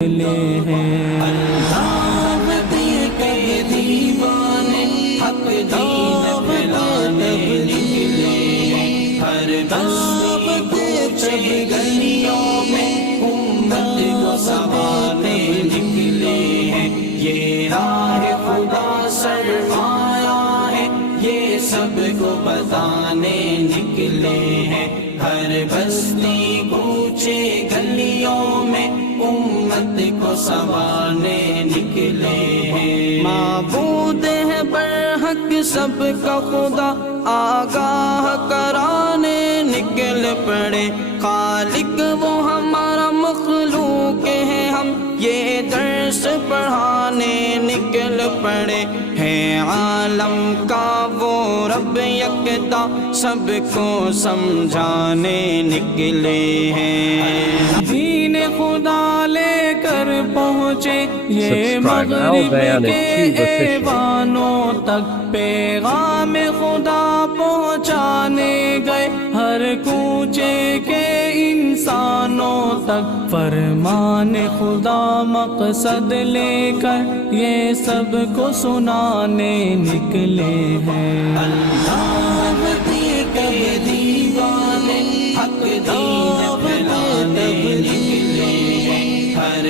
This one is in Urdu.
نکلے ہیں دعوت کے دیوانے حق دین پھیلانے نکلے ہیں، ہر بستی کوچے گلیوں میں امت کو سنبھالنے نکلے ہیں، یہ راہ خدا سرمایہ ہے، یہ سب کو بتانے نکلے ہیں، ہر بستی کوچے گلیوں میں امت کو سنبھالنے نکلے ہیں، معبود ہے برحق سب کا خدا آگاہ کرانے نکل پڑے، خالق وہ ہمارا مخلوق ہے، ہم یہ درس پڑھانے نکل پڑے، ہے عالم کا وہ رب یکتا سب کو سمجھانے نکلے ہیں، دین خدا لے کر پہنچے یہ مغرب کے ایوانوں تک، پیغام خدا پہنچانے گئے ہر کوچے کے انسانوں تک، فرمان خدا مقصد لے کر یہ سب کو سنانے نکلے ہیں، دعوت کے دیوانے حق دین پھیلانے نکلے ہیں، ہر